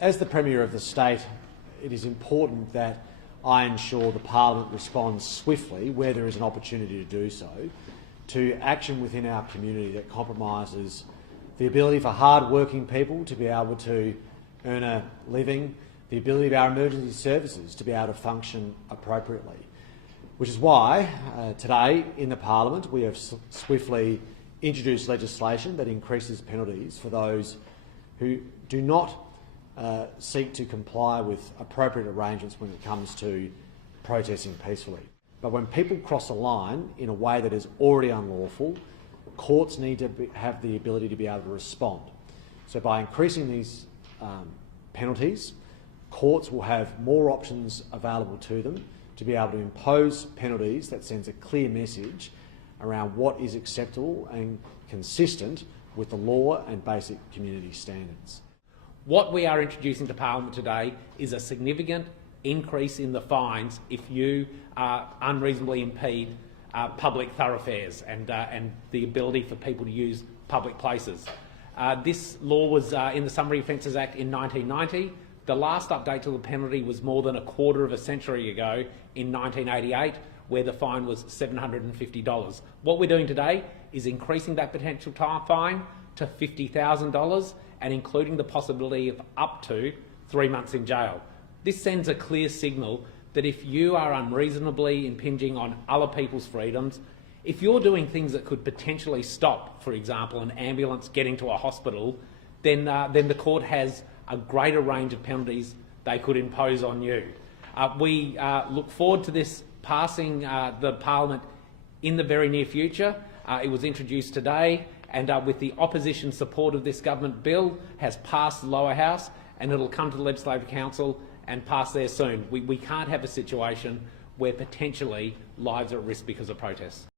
As the Premier of the state, it is important that I ensure the Parliament responds swiftly where there is an opportunity to do so, to action within our community that compromises the ability for hard-working people to be able to earn a living, the ability of our emergency services to be able to function appropriately. Which is why today in the Parliament we have swiftly introduced legislation that increases penalties for those who do not seek to comply with appropriate arrangements when it comes to protesting peacefully. But when people cross a line in a way that is already unlawful, courts need to have the ability to be able to respond. So by increasing these penalties, courts will have more options available to them to be able to impose penalties that sends a clear message around what is acceptable and consistent with the law and basic community standards. What we are introducing to Parliament today is a significant increase in the fines if you unreasonably impede public thoroughfares and the ability for people to use public places. This law was in the Summary Offences Act in 1990. The last update to the penalty was more than a quarter of a century ago in 1988, where the fine was $750. What we're doing today is increasing that potential fine to $50,000 and including the possibility of up to 3 months in jail. This sends a clear signal that if you are unreasonably impinging on other people's freedoms, if you're doing things that could potentially stop, for example, an ambulance getting to a hospital, then the court has a greater range of penalties they could impose on you. We look forward to this passing the Parliament in the very near future. It was introduced today, and with the opposition support of this government bill, has passed the lower house, and it'll come to the Legislative Council and pass there soon. We can't have a situation where potentially lives are at risk because of protests.